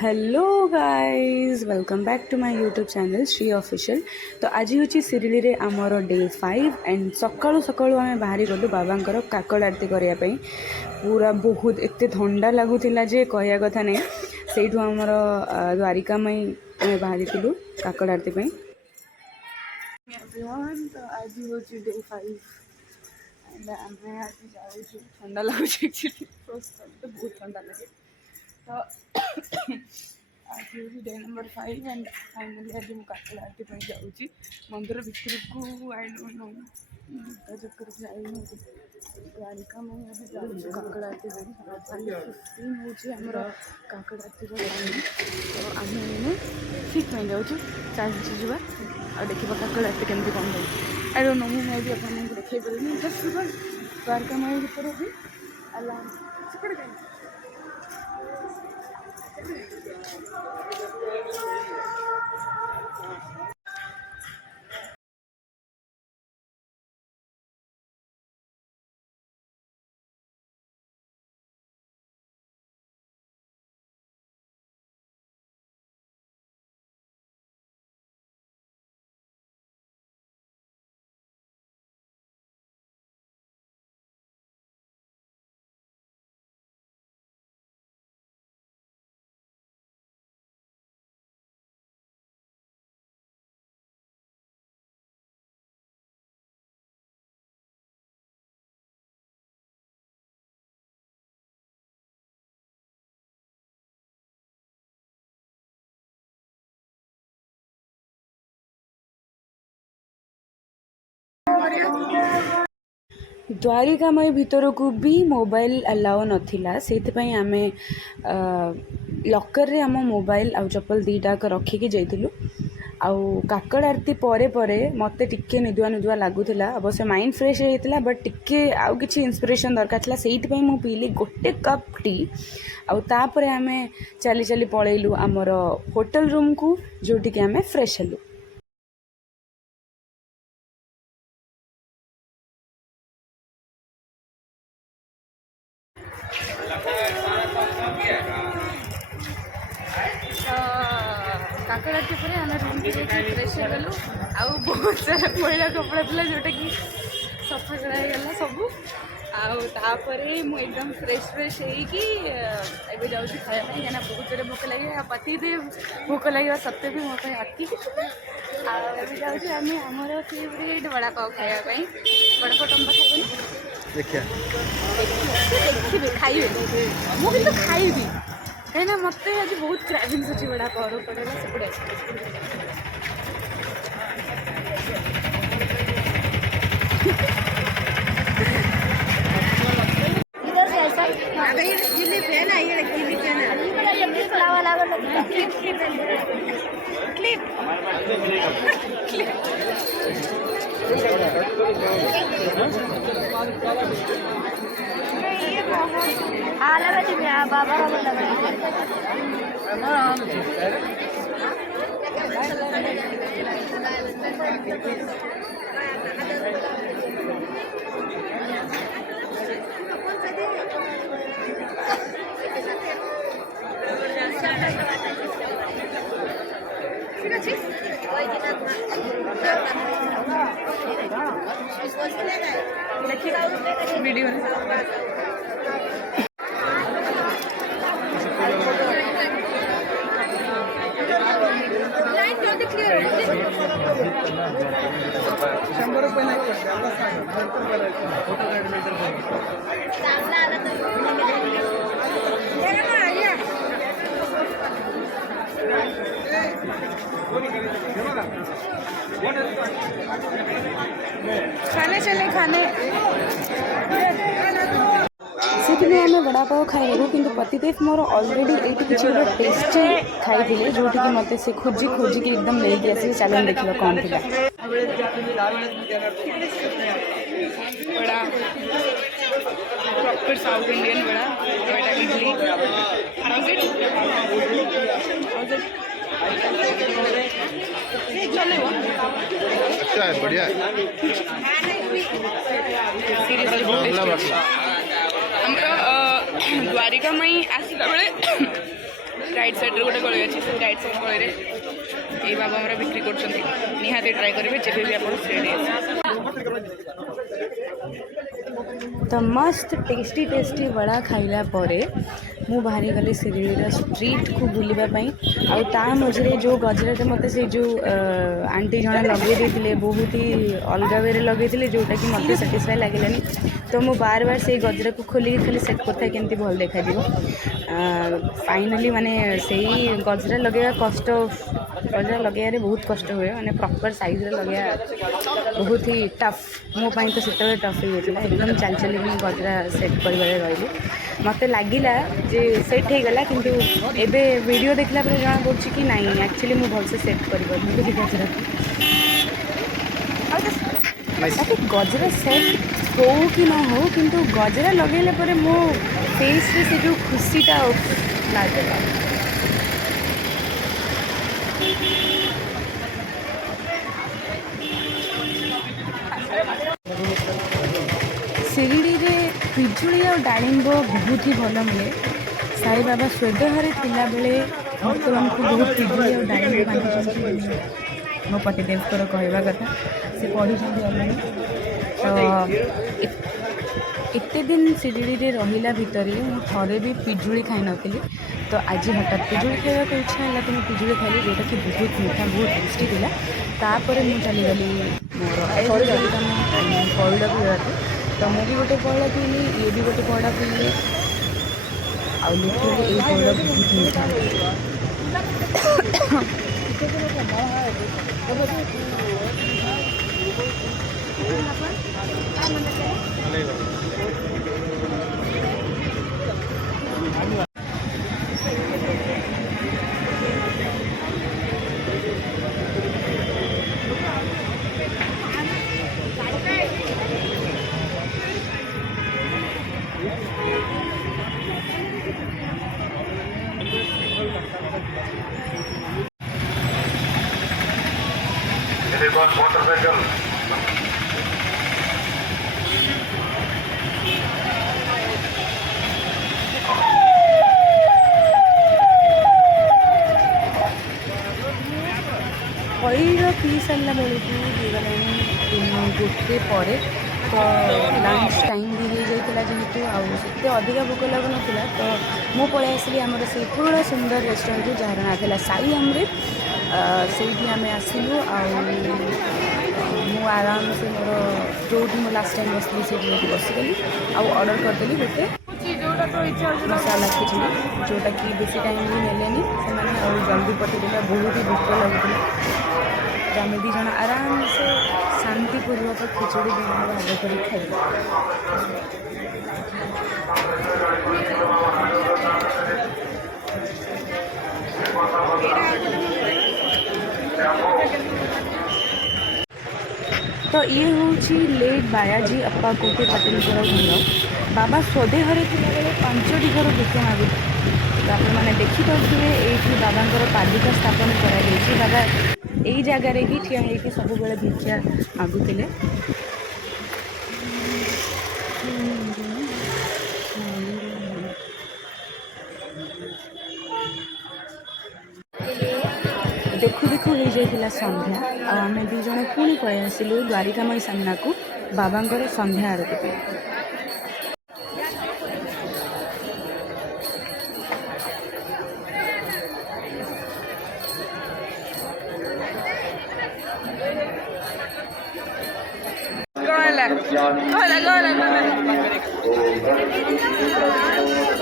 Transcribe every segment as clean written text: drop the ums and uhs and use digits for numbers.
Hello guys welcome back to my YouTube channel Shri official. तो आज हूँ सिरिली रे आमर डे 5 एंड सकाळु सकाळु आम बाहरी गलु बाबांकर काकड़ आरती करने। पूरा बहुत एत ठंडा लगुला जे कहया कथा नहीं। से आमर द्वारिका मई आम बाहरी काकड़ आरती। तो आज हूँ डे 5 एंड आम आज जाऊँ ठंडा लगुच बहुत ठंडा लगे। तो आज हूँ डे नंबर 5 एंड फाइनाली आज मुझे काकड़ आरती जाऊँगी मंदिर भितर को। आई डोंट नो चक्कर जाइए द्वारिका में आज जाऊँ काकड़ आरती 15 हूँ आमर काकड़ आरती टाइम। तो आम ठीक में जाऊँ चल जा और देखा काकड़ आरती केमती कौन हो। आई डोंट नो मैं भी आपको देखे पारे जस्ट द्वारका माई भर भी अलार्म से द्वारिकामय भितर को भी मोबाइल अलाउ नाला से आम लकर रे आम मोबाइल आउ चप्पल दीटाक रखिकी जाइलु। आउ काकड़ आरती परे परे मते टिके निदुआ निदुआ लगुला। अवश्य माइंड फ्रेश होता बट टिके आउ किछि इंस्पिरेशन दरकार था से मु पीली गोटे कप टी। आउ आम चली चली पलैलु आमर होटल रूम को जोटिक आम फ्रेश हेलु। काकड़ आरती पर आम रूम की फ्रेश हो गलु। आउ बहुत सारा मैला कपड़ा था जोटा कि सफा करागला सबू। आउे मुझे एकदम फ्रेश फ्रेश होगी जाऊँ खाया कहीं बहुत जोर भोक लगे पति दे भोक लगे सत्य भी मोप अति जाऊँ आम आमर फेवरेट बड़ा पाव खायापी बड़ा पाव टंबा खाइबे देखिए खाइबे मुझे तो खाइबी कहीं मत आज बहुत क्राविंग्स अच्छी बड़ा पावर पड़ेगा से बाबा वीडियो खाने चले खाने से आम बड़ा पाव खाइबू कि पतिदेव मोर अलरेडी ये किसी गोटे टेस्टी खाई जो मत से खोजी खोजिकी एकदम लेके आस चल देखा कौन थी बड़ा प्रॉपर साउथ इंडियन बड़ा इडली अच्छा है, बढ़िया है। द्वारिका मई आसला बेले राइट साइड गोटे गली अच्छी से राइट साइड गली ये बाबा हमारा बिक्री कर निहाती ट्राए करेंगे जब भी आप तो मस्त टेस्टी टेस्टी वड़ा खाइला परे मु बाहरी गली सिरिडीर स्ट्रीट को बुलवाई आ मझे जो गजराटे मत से जो आंटी जड़े लगे देते बहुत ही अलग वे लगे जोटा कि मत साटिस्फाई लगे तो मु बार बार से गजरा को खोलिक खाली सेट करता केमती भल देखा फाइनाली माने से गजरा लगे कष्ट गजरा लगे बहुत कष्ट हुए माने प्रॉपर साइज रे लगे बहुत ही टफ मोपाई तो से टफ हो जाता एकदम चल चल गजरा सेट कर रही मत लगिला जे सेट हो गला किंतु एबे वीडियो देखला पर जाना पड़छि कि नहीं एक्चुअली मु भलसे सेट कर गजरा गजरा सेट हो कि न हो किंतु गजरा लगेले पर मो फेस रे से जो खुशीटा लागला सिरिडी रे पिजुली और डालिंब बहुत ही भल मिले साई बाबा स्वेदहरे थिला बेले बर्तमान को बहुत पिजुली और डालिंब बांधी मो पतिदेवकर कहवा कथा से पढ़ी तो एत दिन सिरिडी रे रहिला भितर थे भी पिजुली खाई नी तो आज हठात पिजुली खावा को इच्छा है तो मुझे पिजुली खाई जोटा कि बहुत मीठा बहुत टेस्टी था तापर मुझे चलीगली मोर पौड़ा पीवाक तो मुझे गोटे पौड़ा पीली ये भी गोटे पौड़ा पीली आ लिटरली ये पौड़ा बहुत मीठा मोटरसाइकिल खईर पी सारा बेलू हो गोटे पर तो लंच टाइम भी हो जाता जेहेतु आते अधिका भोक लगुन तो मु पलि आसली आम से पुरा सुंदर रेस्टोरेंट जार ना था साई अमृत से आम आसलु आराम से मोर जो मुझे लास्ट टाइम बसली से बसगली आर्डर करदेली गोटे मसाला खिचड़ी जोटा कि बेसी टाइम भी नेलेनी से जल्दी पठेदेला बहुत ही भोक लगुला तो आम दी जन आराम से शांतिपूर्वक खिचड़ी भी भाग कर खाइबा। तो ये हूँ लेट बायाजी अप्पा कोटे पटेल घर बाबा स्वदेहरे बेले 5टी घर भिक्षा मागु तो आपने देखिपे ये बाबा पादिका स्थापन कर बाबा यही जगार ही ठिया होगी सब बेले भिक्षा मागुले देखु देखु हो जाता संध्या आम दी जन पुणी पलि आसिलु द्वारिकामयी सामना को बाबांकर संध्या आरती पे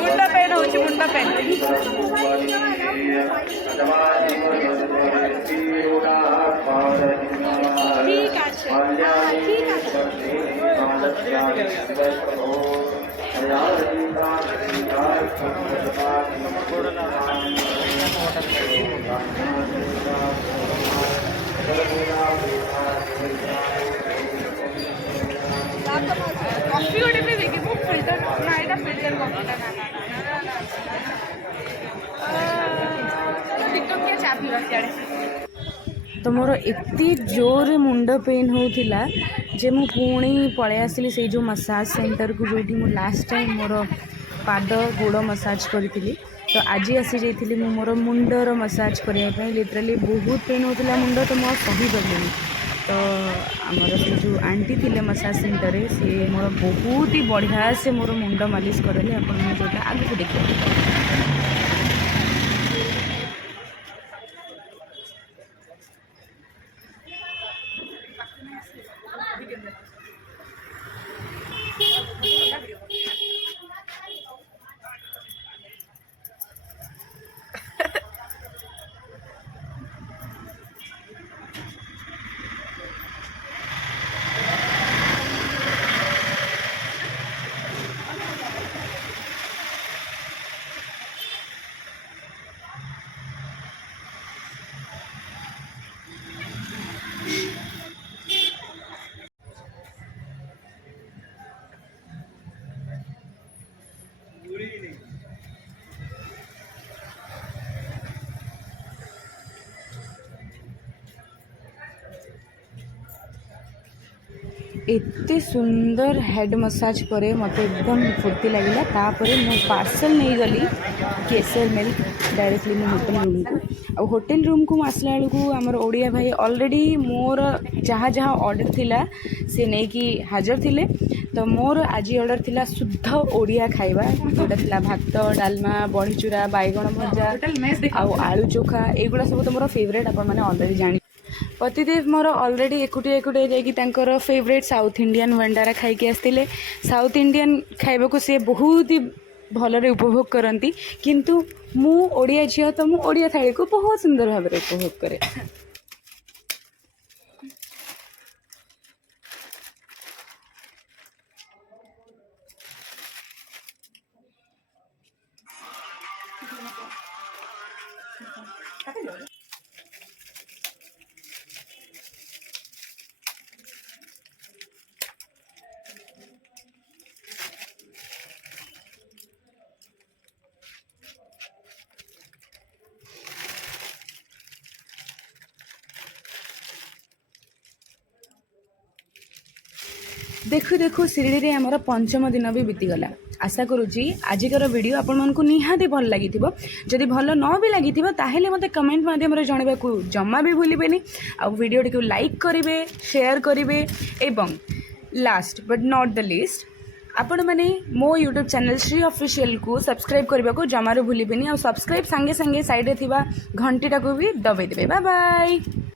मुंडा पेन हो मुंडा पेन ठीक कॉफी गोटे पे देखिए वो फिल्टर ना এটা फिल्टर कॉफी ना टिकटॉक के चा पीवा सियाड़े तो मोर एति जोर मुंड पेन होतिला जे मु पुणी पळे आसिली से जो मसाज सेंटर को जोठी मु लास्ट टाइम मोर पाद गोड़ मसाज करी तो आज आसी जाइली मु मोर मुंडर मसाज करने लिटराली बहुत पेन होता मुंड तो मुझे सही पारे तो आमर से जो आंटी थे मसाज सेंटर सी मोर बहुत ही बढ़िया से मोर मुंड मालिश करें आप आगे देखिए। एते सुंदर हेड मसाज पर मत एकदम फुर्ती लगे तापर मो पार्सल नहीं गली केसर मिल्क डायरेक्टली मो होटल रूम को आ होटल रूम को आसला बेलू आमर ओडिया भाई ऑलरेडी मोर जहाँ जहाँ ऑर्डर थिला से नहीं कि हाजर थिले तो मोर आज ऑर्डर थिला शुद्ध ओडिया खाइबा जोटा थिला भात डालमा बड़ीचूरा बैगण भजा आलू चोखा एगुड़ा सब तो मोर फेवरेट आप मैंने ऑलरेडी जानी पतिदेव मोर ऑलरेडी एकुटिया एकुटिया जाकर फेवरेट साउथ इंडियन वंडारा खाई आसते साउथ इंडियन खाइबा को सी बहुत ही भलरे उपभोग करती किंतु मु ओडिया झील तो मु ओडिया थाली को बहुत सुंदर भाव में उपभोग करे। देखु देखु शिरडी आमर पंचम दिन भी बीतीगला आशा करुँची आजिकर वीडियो आपण निहाती भल लगी जदि भल न भी लगी ताहेले मते कमेंट माध्यम जनवा को जमा भी भूलें आ वीडियो टी लाइक करेंगे शेयर करेंगे एवं last but not the least आपण मैंने मो यूट्यूब चैनल श्री ऑफिशियल को सब्सक्राइब करने को जमारू भूलें आ सब्सक्राइब सांगे सांगे साइड रे थिबा घंटीटा को भी दबाई देवे। Bye bye.